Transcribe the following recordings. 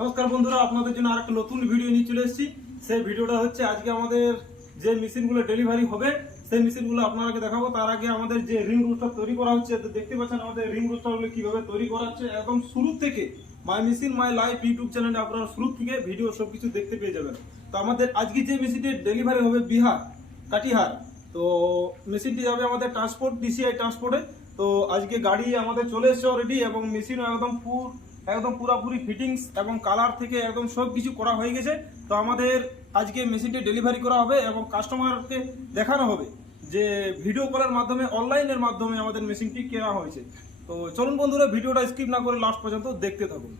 নমস্কার বন্ধুরা, আপনাদের জন্য আরেকটা নতুন ভিডিও নিয়ে চলে এসেছি। সেই ভিডিওটা হচ্ছে আজকে আমাদের যে মেশিনগুলো ডেলিভারি হবে সেই মেশিনগুলো আপনাদেরকে দেখাবো। তার আগে আমাদের যে রিং রুস্টার তৈরি করা হচ্ছে, দেখতে পাচ্ছেন আমাদের রিং রুস্টারগুলো কিভাবে তৈরি করা হচ্ছে। একদম শুরু থেকে my machine my life YouTube চ্যানেলে আপনারা শুরু থেকে ভিডিও সবকিছু দেখতে পেয়ে যাবেন। তো আমাদের আজকে যে মেশিনটি ডেলিভারি হবে বিহার কাটিহার, তো মেশিনটি যাবে আমাদের ট্রান্সপোর্ট ডিসিআই ট্রান্সপোর্টে। তো আজকে গাড়ি আমাদের চলে এসেছে অলরেডি এবং মেশিনও একদম পুরোপুরি ফিটিংস এবং কালার থেকে একদম সব কিছু করা হয়ে গেছে। তো আমাদের আজকে মেশিনটি ডেলিভারি করা হবে এবং কাস্টমারকে দেখানো হবে যে ভিডিও কলের মাধ্যমে অনলাইনের মাধ্যমে আমাদের মেশিনটি কেনা হয়েছে। তো চলুন বন্ধুরা, ভিডিওটা স্কিপ না করে লাস্ট পর্যন্ত দেখতে থাকুন।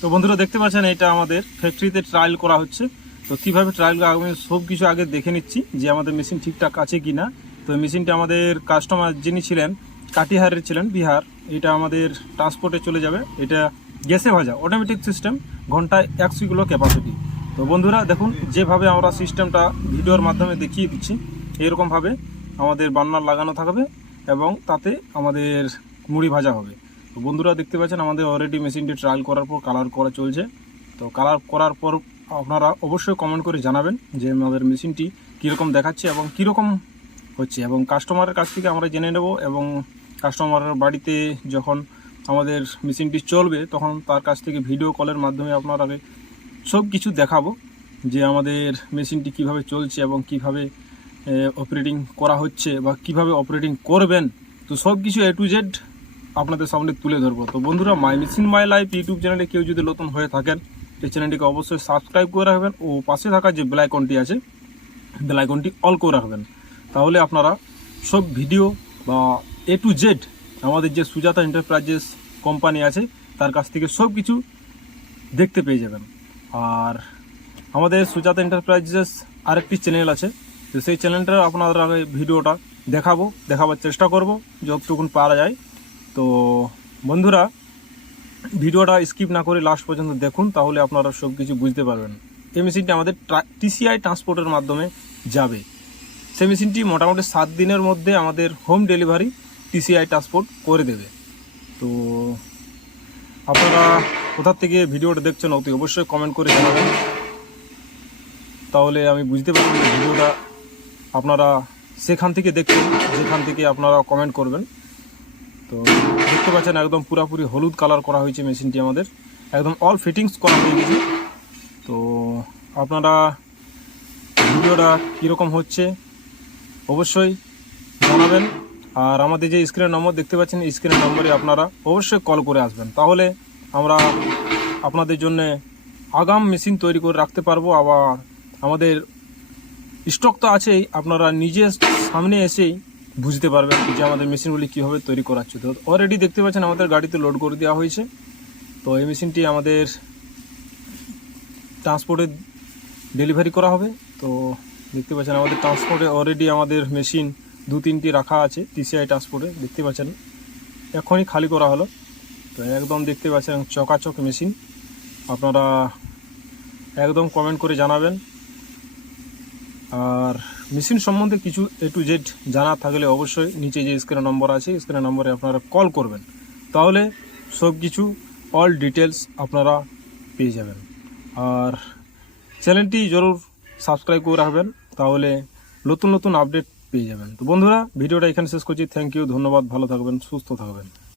তো বন্ধুরা দেখতে পাচ্ছেন এটা আমাদের ফ্যাক্টরিতে ট্রায়াল করা হচ্ছে। তো কিভাবে ট্রায়াল আমি সব কিছু আগে দেখে নিচ্ছি যে আমাদের মেশিন ঠিকঠাক আছে কিনা। তো মেশিনটা আমাদের কাস্টমার যিনি ছিলেন কাটিহারের ছিলেন বিহার, এটা আমাদের ট্রান্সপোর্টে চলে যাবে। এটা গ্যাসে ভাজা অটোমেটিক সিস্টেম, ঘন্টায় 100 কিলো ক্যাপাসিটি। তো বন্ধুরা দেখুন, যেভাবে আমরা সিস্টেমটা ভিডিওর মাধ্যমে দেখিয়ে দিচ্ছি এরকমভাবে আমাদের বার্নার লাগানো থাকবে এবং তাতে আমাদের মুড়ি ভাজা হবে। তো বন্ধুরা দেখতে পাচ্ছেন আমাদের অলরেডি মেশিনটি ট্রায়াল করার পর কালার করা চলছে। তো কালার করার পর আপনারা অবশ্যই কমেন্ট করে জানাবেন যে আমাদের মেশিনটি কীরকম দেখাচ্ছে এবং কীরকম হচ্ছে, এবং কাস্টমারের কাছ থেকে আমরা জেনে নেব এবং কাস্টমারের বাড়িতে যখন আমাদের মেশিনটি চলবে তখন তার কাছ থেকে ভিডিও কলের মাধ্যমে আপনারাকে সব কিছু দেখাবো যে আমাদের মেশিনটি কিভাবে চলছে এবং কিভাবে অপারেটিং করা হচ্ছে বা কিভাবে অপারেটিং করবেন। তো সব কিছু এ টু জেড আপনাদের সামনে তুলে ধরবো। তো বন্ধুরা, my machine my life YouTube চ্যানেলে কেউ যদি নতুন হয়ে থাকেন এই চ্যানেলটিকে অবশ্যই সাবস্ক্রাইব করে রাখবেন ও পাশে থাকা যে বেল আইকনটি আছে বেল আইকনটি অল করে রাখবেন। তাহলে আপনারা সব ভিডিও বা এ টু জেড আমাদের যে সুজাতা এন্টারপ্রাইজেস কোম্পানি আছে তার কাছ থেকে সব কিছু দেখতে পেয়ে যাবেন। আর আমাদের সুজাতা এন্টারপ্রাইজেস আরেকটি চ্যানেল আছে, তো সেই চ্যানেলটা আপনারা ভিডিওটা দেখাবার চেষ্টা করব যতটুকুন পারা যায়। তো বন্ধুরা, ভিডিওটা স্কিপ না করে লাস্ট পর্যন্ত দেখুন, তাহলে আপনারা সব কিছু বুঝতে পারবেন। এই মেশিনটি আমাদের টিসিআই ট্রান্সপোর্টের মাধ্যমে যাবে। সেই মেশিনটি মোটামুটি 7 দিনের মধ্যে আমাদের হোম ডেলিভারি টিসিআই ট্রান্সপোর্ট করে দেবে। তো আপনারা কোথা থেকে ভিডিওটা দেখছেন অতি অবশ্যই কমেন্ট করে জানাবেন, তাহলে আমি বুঝতে পারব যে ভিডিওটা আপনারা সেখান থেকে দেখছেন যেখান থেকে আপনারা কমেন্ট করবেন। তো দেখতে পাচ্ছেন একদম পুরোপুরি হলুদ কালার করা হয়েছে মেশিনটি, আমাদের একদম অল ফিটিংস করা হয়ে গেছে। তো আপনারা ভিডিওটা কীরকম হচ্ছে অবশ্যই জানাবেন। আর আমাদের যে স্ক্রিনের নম্বর দেখতে পাচ্ছেন স্ক্রিনের নম্বরে আপনারা অবশ্যই কল করে আসবেন, তাহলে আমরা আপনাদের জন্য আগাম মেশিন তৈরি করে রাখতে পারবো। আবার আমাদের স্টক তো আছেই, আপনারা নিজে সামনে এসেই বুঝতে পারবেন যে আমাদের মেশিনগুলি কীভাবে তৈরি করা হচ্ছে। তো অলরেডি দেখতে পাচ্ছেন আমাদের গাড়িতে লোড করে দেওয়া হয়েছে। তো এই মেশিনটি আমাদের ট্রান্সপোর্টে ডেলিভারি করা হবে। তো দেখতে পাচ্ছেন আমাদের ট্রান্সপোর্টে অলরেডি আমাদের মেশিন 2-3টি রাখা আছে টিসিআই ট্রান্সপোর্টে, দেখতে পাচ্ছেন এখনই খালি করা হলো। তো একদম দেখতে পাচ্ছেন চকাচক মেশিন। আপনারা একদম কমেন্ট করে জানাবেন। আর মেশিন সম্বন্ধে কিছু এ টু জেড জানা থাকলে অবশ্যই নিচে যে স্ক্রিনের নম্বর আছে স্ক্রিনের নম্বরে আপনারা কল করবেন, তাহলে সব কিছু অল ডিটেলস আপনারা পেয়ে যাবেন। আর চ্যানেলটি জরুর সাবস্ক্রাইব করে রাখবেন, তাহলে নতুন আপডেট পেয়ে যাবেন। তো বন্ধুরা, ভিডিওটা এখানে শেষ করছি। থ্যাংক ইউ, ধন্যবাদ, ভালো থাকবেন, সুস্থ থাকবেন।